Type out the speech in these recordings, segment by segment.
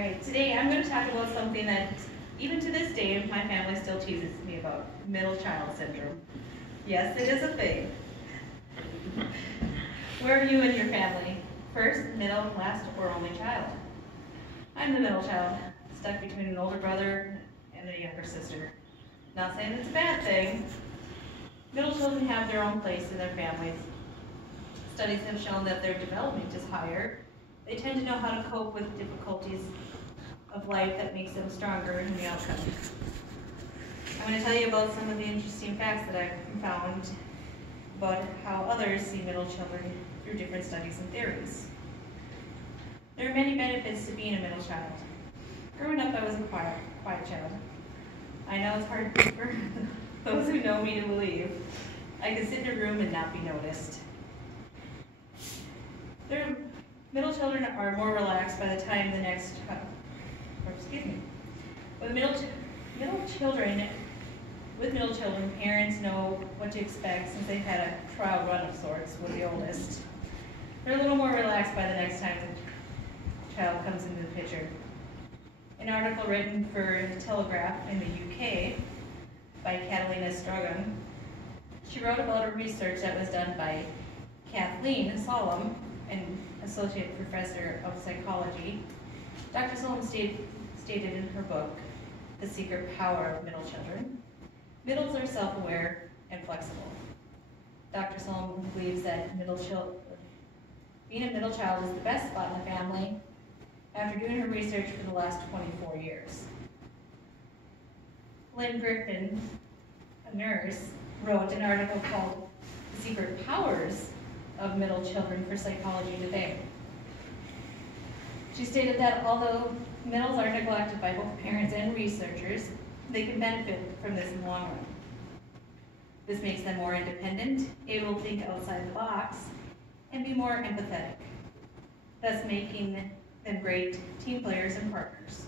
Alright, today I'm going to talk about something that, even to this day, my family still teases me about, middle child syndrome. Yes, it is a thing. Where are you in your family? First, middle, last, or only child? I'm the middle child, stuck between an older brother and a younger sister. Not saying it's a bad thing. Middle children have their own place in their families. Studies have shown that their development is higher. They tend to know how to cope with difficulties of life that makes them stronger in the outcome. I'm going to tell you about some of the interesting facts that I've found about how others see middle children through different studies and theories. There are many benefits to being a middle child. Growing up, I was a quiet child. I know it's hard for those who know me to believe. I could sit in a room and not be noticed. Middle children are more relaxed by the time the next child, With middle children, parents know what to expect since they've had a trial run of sorts with the oldest. They're a little more relaxed by the next time the child comes into the picture. An article written for The Telegraph in the UK by Catalina Strogan, she wrote about a research that was done by Kathleen Solom, an associate professor of psychology. Dr. Solom stated in her book, The Secret Power of Middle Children, middles are self-aware and flexible. Dr. Solom believes that being a middle child is the best spot in the family after doing her research for the last 24 years. Lynn Griffin, a nurse, wrote an article called The Secret Powers of Middle Children for Psychology Today. She stated that although middles are neglected by both parents and researchers, they can benefit from this in the long run. This makes them more independent, able to think outside the box, and be more empathetic, thus making them great team players and partners.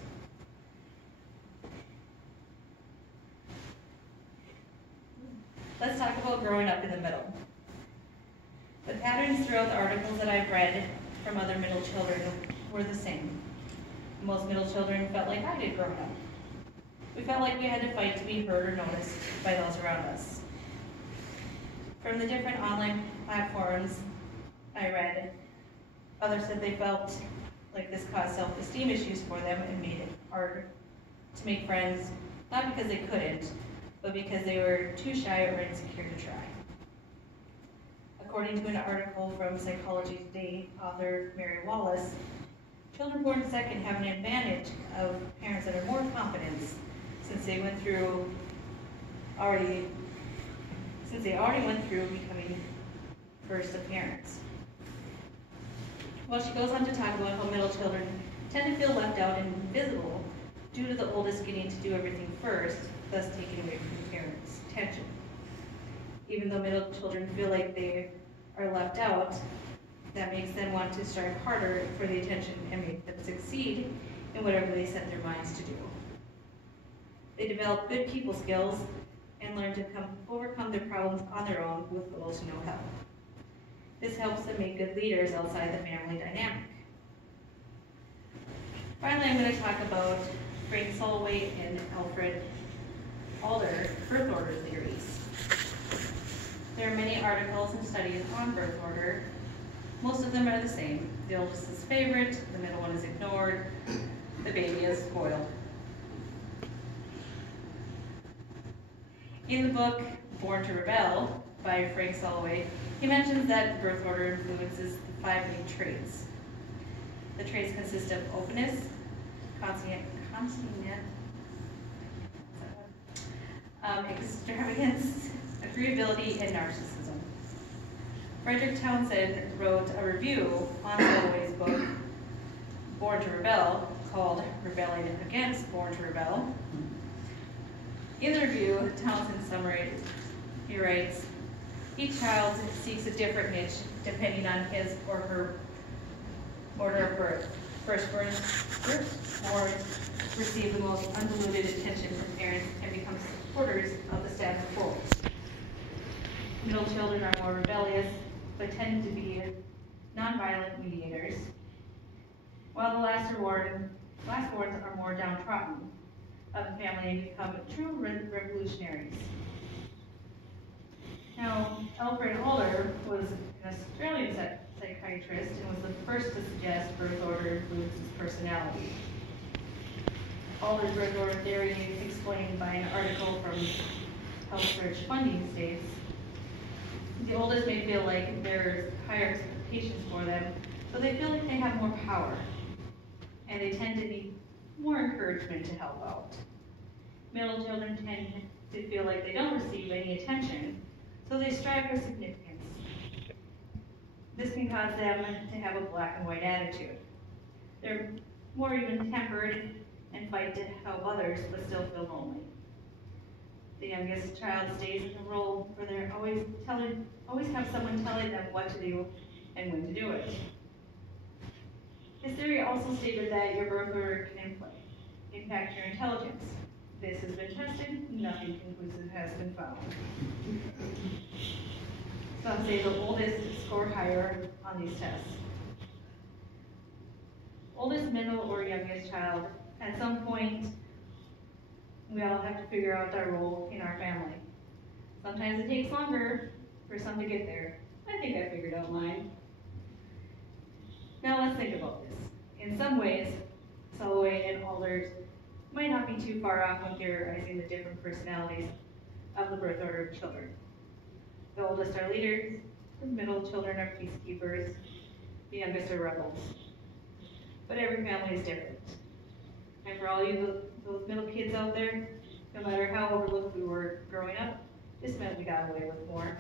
Let's talk about growing up in the middle. The patterns throughout the articles that I've read from other middle children were the same. Most middle children felt like I did growing up. We felt like we had to fight to be heard or noticed by those around us. From the different online platforms I read, others said they felt like this caused self-esteem issues for them and made it hard to make friends, not because they couldn't, but because they were too shy or insecure to try. According to an article from Psychology Today author Mary Wallace, children born second have an advantage of parents that are more confident since they already went through becoming first of parents. Well, she goes on to talk about how middle children tend to feel left out and invisible due to the oldest getting to do everything first, thus taking away from the parents' attention. Even though middle children feel like they are left out, that makes them want to strive harder for the attention and make them succeed in whatever they set their minds to do. They develop good people skills and learn to overcome their problems on their own with little to no help. This helps them make good leaders outside the family dynamic. Finally, I'm going to talk about Frank Soloway and Alfred Adler birth order theories. There are many articles and studies on birth order. Most of them are the same. The oldest is favorite, the middle one is ignored, the baby is spoiled. In the book Born to Rebel by Frank Soloway, he mentions that birth order influences the 5 main traits. The traits consist of openness, extravagance, agreeability, and narcissism. Frederick Townsend wrote a review on Soloway's book, Born to Rebel, called Rebelling Against Born to Rebel. In the review, Townsend summarized, he writes, each child seeks a different niche depending on his or her order of birth. Firstborn receive the most undiluted attention from parents and become supporters of the status quo. Middle children are more rebellious, but tend to be nonviolent mediators, while the last are warm Lastborns are more downtrodden of the family and become true revolutionaries. Now, Alfred Alder was an Australian psychiatrist and was the first to suggest birth order influences personality. Alder's birth order theory, explained by an article from Health Search Funding, states, the oldest may feel like there's higher expectations for them, so they feel like they have more power, and they tend to need more encouragement to help out. Middle children tend to feel like they don't receive any attention, so they strive for significance. This can cause them to have a black and white attitude. They're more even-tempered and fight to help others, but still feel lonely. The youngest child stays in the role where they're always have someone telling them what to do and when to do it. His theory also stated that your birth order can impact your intelligence. This has been tested, nothing conclusive has been found. Some say the oldest score higher on these tests. Oldest, middle, or youngest child, at some point, we all have to figure out our role in our family. Sometimes it takes longer for some to get there. I think I figured out mine. Now let's think about this. In some ways, Soloway and Alders might not be too far off when theorizing the different personalities of the birth order of children. The oldest are leaders, the middle children are peacekeepers, the youngest are rebels. But every family is different. And for all you those middle kids out there, no matter how overlooked we were growing up, this meant we got away with more.